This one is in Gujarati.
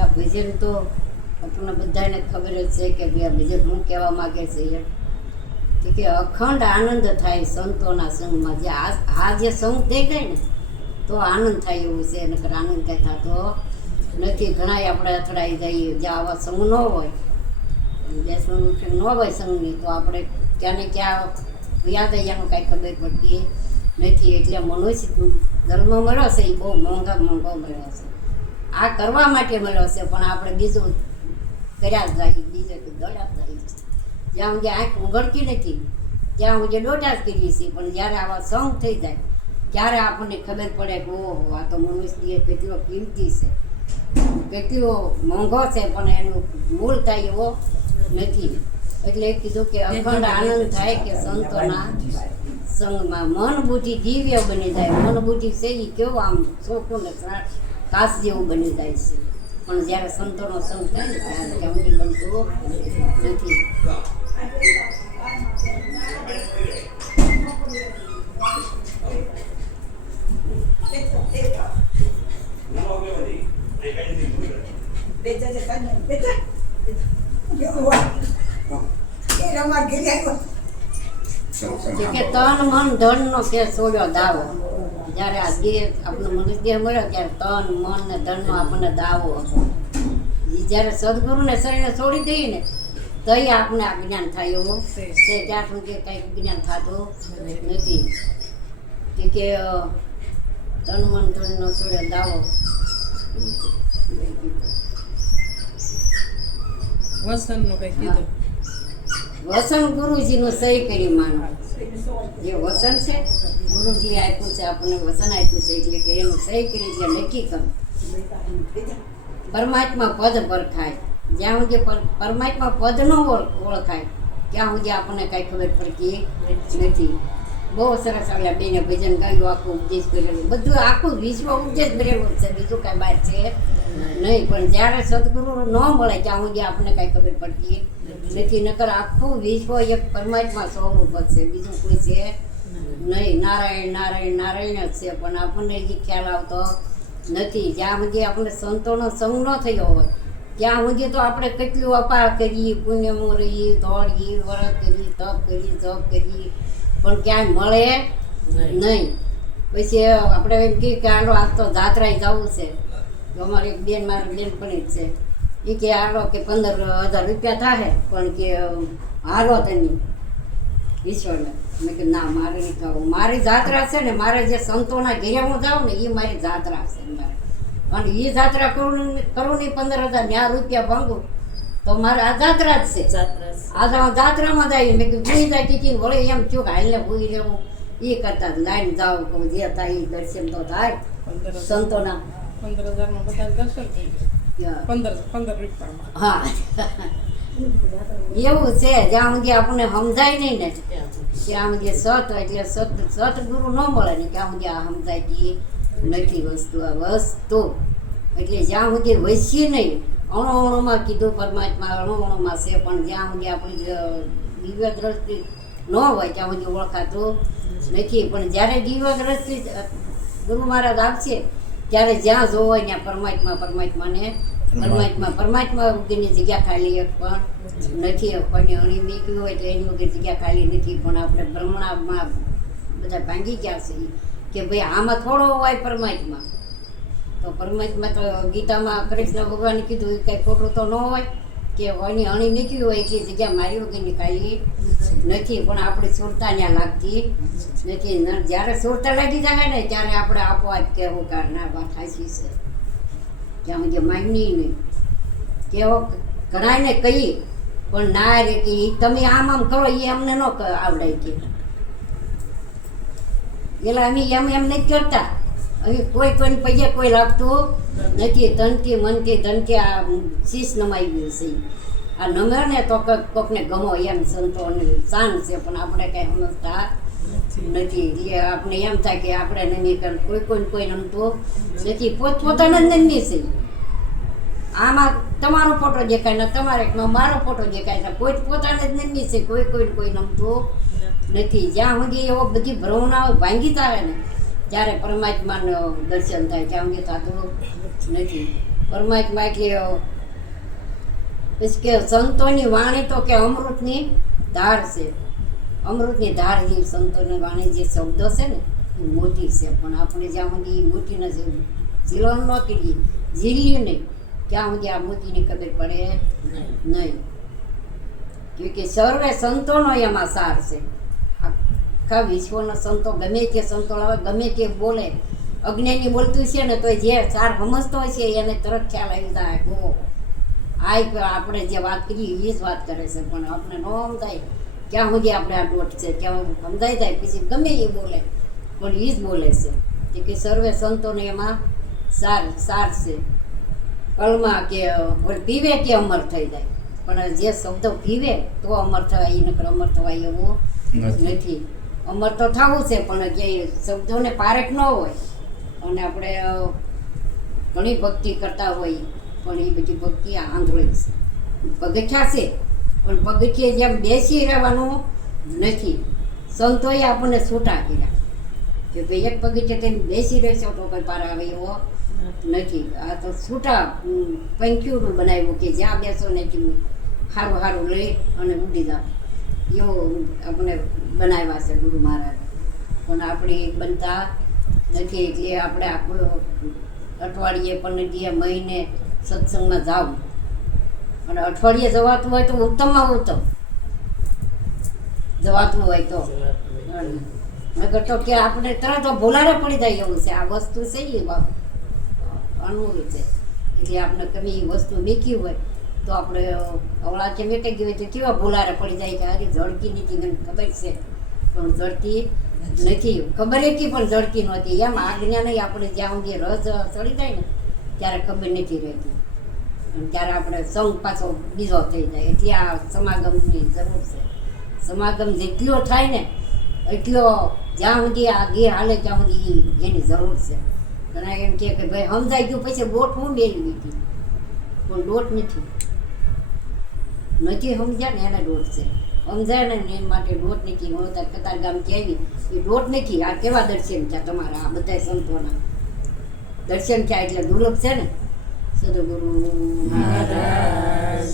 આ ભજન તો આપણને બધાને ખબર જ છે કે ભાઈ આ ભજન શું કહેવા માગે છે કે અખંડ આનંદ થાય સંતોના સંગમાં. જે આ જે સંગ થઈ જાય ને તો આનંદ થાય એવું છે, નકર આનંદ કંઈ થતો નથી. ઘણા આપણે અથડાઈ જઈએ, જે આવા સંગ ન હોય, બેસવાનું ન હોય સંગની, તો આપણે ક્યાં ને ક્યાં યાદ એનું કાંઈ ખબર પડતી નથી. એટલે મનુષ્ય જન્મ મળ્યો છે એ બહુ મોંઘો મળ્યો છે. આ કરવા માટે મળ્યો છે, પણ આપણે બીજું કર્યા જ જાય, બીજે દોડા જ જાય. જ્યાં સુધી આંખ ઉઘડતી નથી ત્યાં સુધી દોડા જ કરીએ છીએ, પણ જ્યારે આવા સંગ થઈ જાય ત્યારે આપણને ખબર પડે કે ઓહો, આ તો મનુષ્ય કેટલો કિંમતી છે, કેટલો મોંઘો છે, પણ એનું મૂળ થાય એવો નથી. એટલે કીધું કે અખંડ આનંદ થાય કે સંતોના સંગમાં. મન બુદ્ધિ દિવ્ય બની જાય. મન બુદ્ધિ છે એ કેવું આમ ચોખ્ખું ને કાચ જેવું બની જાય છે, પણ જ્યારે સંતોનો સંગ થાય ને ત્યારે કેવું બનતું નથી. કે તન મન ધન નો કે છોડ્યો દાવો. જ્યારે આ દેહ આપણો મનુષ્ય મળ્યો ત્યારે તન મન ને ધન નો આપણને દાવો હતો. જ્યારે સદગુરુને શરીરને છોડી દઈએ ને તો આપણે આ જ્ઞાન થાય એવું છે. ત્યાં સુધી કંઈક જ્ઞાન થતું નથી. કે તન મન ધન નો છોડ્યો દાવો. વસન ગુરુજીનું સહી કરી માનો. જે વસન છે ગુરુજી આપ્યું છે, આપણને વસન આપ્યું છે, એટલે કે એનું સહી કરી જે નક્કી કરો. પરમાત્મા પદ પરખાય. જ્યાં સુધી પરમાત્મા પદ ન ઓળખાય ત્યાં સુધી આપણને કાંઈ ખબર પડતી નથી. બહુ સરસ આવ્યા બેને ભજન ગાયું, આખું ઉપદેશ કરેલું, બધું આખું વિશ્વ ઉપદેશ કરેલું છે, બીજું કાંઈ બહાર છે નહીં. પણ જ્યારે સદગુરુ ન મળે ત્યાં સુધી આપણને કાંઈ ખબર પડતી નથી. નકર આખું વિશ્વ એક પરમાત્મા સ્વરૂપ જ છે, બીજું કોઈ છે નહીં. નારાયણ નારાયણ નારાયણ જ છે, પણ આપણને હજી ખ્યાલ આવતો નથી. જ્યાં સુધી આપણે સંતોનો સંગ ન થયો હોય ત્યાં સુધી તો આપણે કેટલું અપાર કરીએ, પુણ્યમો રહીએ, દોડીએ, વ્રત કરીએ, તપ કરીએ, જપ કરીએ, પણ ક્યાંય મળે નહીં. પછી આપણે એમ કહીએ કે હાલો આજ તો જાત્રાએ જવું છે. અમારે એક બેન, મારી બેનપણી જ છે, એ કે હાલો કે 15,000 રૂપિયા થાય, પણ કે હાલો તમે ઈશ્વરને. મેં કે ના, મારે નહીં થવું. મારી જાત્રા છે ને, મારે જે સંતોના ઘેરે હું જાઉં ને એ મારી જાત્રા છે મારે. અને એ જાત્રા કરું નહીં, 15,000 ત્યાં રૂપિયા ભાંગું તો મારે આ જાત્રા જ છે. આજે હું જાત્રામાં જાય, મેં કીધું ભૂઈ જાય કીધી વળે એમ થયું કે હાલને ભૂઈ રહેવું એ કરતા લાઈન જાઓ, કહું જે થાય એ દર્શન તો થાય સંતોના. 15,000 બધા દર્શન થઈ ગયા. 15 રૂપિયામાં. હા, એવું છે. જ્યાં સુધી આપણને સમજાય નહીં ને ત્યાં સુધી સતગુરુ ન મળે ને ત્યાં સુધી આ સમજાતી નથી વસ્તુ. આ વસ્તુ એટલે જ્યાં સુધી વસ્ય નહીં, અણુ અણુમાં કીધું પરમાત્મા અણુ અણુમાં છે, પણ જ્યાં સુધી આપણી દિવ્ય દ્રષ્ટિ ન હોય ત્યાં સુધી ઓળખાતું નથી. પણ જ્યારે દિવ્ય દ્રષ્ટિ ગુરુ મહારાજ આપશે ત્યારે જ્યાં જોવો હોય ત્યાં પરમાત્માને પરમાત્મા વગરની જગ્યા ખાલી પણ નથી. આપણને અણી મેકવી હોય તો એની વગર જગ્યા ખાલી નથી. પણ આપણે બ્રહ્મણામાં બધા ભાંગી ગયા છે કે ભાઈ આમાં થોડો હોય પરમાત્મા. તો પરમાત્મા તો ગીતામાં કૃષ્ણ ભગવાને કીધું એ કાંઈ ખોટું તો ન હોય કે એની અણી મેકવી હોય એટલી જગ્યા મારી વગરની ખાલી નથી. પણ આપણે સુરતા ત્યાં લાગતી નથી. જ્યારે સુરતા લાગી જાય ને ત્યારે આપણે આપોઆપ કહેવું કે ના વાત સાચી છે. ત્યાં સુધી માગણી નહીં કેવો ઘણાને કહી પણ ના રે કે તમે આમ કરો એ અમને ન આવડે કે એટલે અમે એમ નથી કરતા. અહીં કોઈને પૈયે કોઈ રાખતું નથી. તનથી મનથી ધનથી આ શીશ નમાઈ ગયું છે. આ નમે ને તો કોકને ગમો એમ સંતોને શાન છે, પણ આપણે કાંઈ સમજતા નથી. એટલે આપણે એમ થાય કે આપણે નમી કર કોઈ નમતું નથી. પોતપોતાના જ નમી છે. આમાં તમારો ફોટો દેખાય ને તમારે મારો ફોટો દેખાય છે. પોતાને જ નમી છે. કોઈ નમતું નથી. જ્યાં સુધી એવો બધી ભ્રમણાઓ ભાંગી આવે ને ત્યારે પરમાત્માનું દર્શન થાય, ત્યાં સુધી થતું નથી. પરમાત્મા એટલે કે સંતોની વાણી તો કે અમૃતની ધાર છે. અમૃતની ધાર જે સંતોની વાણી જે શબ્દો છે ને એ મોટી છે, પણ આપણે જ્યાં સુધી મોટી નથી ઝીલન ન કરીએ, ઝીલીએ નહીં ત્યાં સુધી આ મોતીની ખબર પડે નહીં. કે સર્વે સંતોનો એમાં સાર છે. આખા વિશ્વના સંતો ગમે તે સંતો આવે, ગમે તે બોલે, અજ્ઞાની બોલતું છે ને તો જે સાર સમજતો હોય છે એને તરત ખ્યાલ આવી જાય. આપણે જે વાત કરીએ એ જ વાત કરે છે, પણ આપણે ન સમજાય ક્યાં સુધી આપણે આ દોટ છે, ક્યાં સમજાઈ જાય પછી ગમે એ બોલે પણ એ જ બોલે છે કે સર્વે સંતોને એમાં સાર છે. કલમાં કે પીવે કે અમર થઈ જાય, પણ જે શબ્દો પીવે તો અમર થવાય, એ નકર અમર થવાય એવું નથી. અમર તો થવું છે પણ જે શબ્દોને પારેખ ન હોય, અને આપણે ઘણી ભક્તિ કરતા હોય પણ એ બધી ભક્તિ આંધળી છે. પગથિયા છે પણ પગથિયે જેમ બેસી રહેવાનું નથી. સંતોએ આપણને છૂટા કર્યા કે ભાઈ એક પગથિયે તેમ બેસી રહેશો તો કોઈ પાર આવે એવો નથી. આ તો છૂટા પંખ્યું બનાવ્યું કે જ્યાં બેસો ને સારું સારું લઈ અને ઉડી જાવ, એવું આપણે બનાવ્યા છે ગુરુ મહારાજ. પણ આપણે બનતા નથી, એટલે આપણે આપણું અઠવાડિયે પણ મહિને સત્સંગમાં જાવ, અને અઠવાડિયે જવાતું હોય તો ઉત્તમમાં ઉત્તમ જવાતું હોય તો, નકર તો કે આપણે તરત ભૂલારે પડી જાય એવું છે. આ વસ્તુ છે એ અનુરૂપ છે, એટલે આપણે ગમે એ વસ્તુ મેકી હોય તો આપણે અવળા કે મેટી ગઈ હોય તો કેવા ભૂલારે પડી જાય કે અરે ઝડકી નથી, મને ખબર છે પણ ઝડકી નથી, ખબર હતી પણ ઝડકી નહોતી. એમ આજ્ઞા નહીં, આપણે જ્યાં સુધી રસ ચડી જાય ને ત્યારે ખબર નથી રહેતી, અને ત્યારે આપણે સંગ પાછો બીજો થઈ જાય. એટલે આ સમાગમની જરૂર છે. સમાગમ જેટલો થાય ને એટલો જ્યાં સુધી આ ગે હાલે ત્યાં સુધી એની જરૂર છે. ઘણા એમ કે ભાઈ સમજાઈ ગયું પછી દોટ હું મેળવી હતી, પણ દોટ નથી સમજ્યા ને એને દોટ છે. સમજાય ને એ માટે દોટ નથી. હું તાર કતાર ગામ કહેવી એ દોટ નથી. આ કેવા દર્શન થયા તમારા, આ બધા સંતોના દર્શન થયા એટલે દુર્લભ છે ને. સદગુરુ મહારાજ.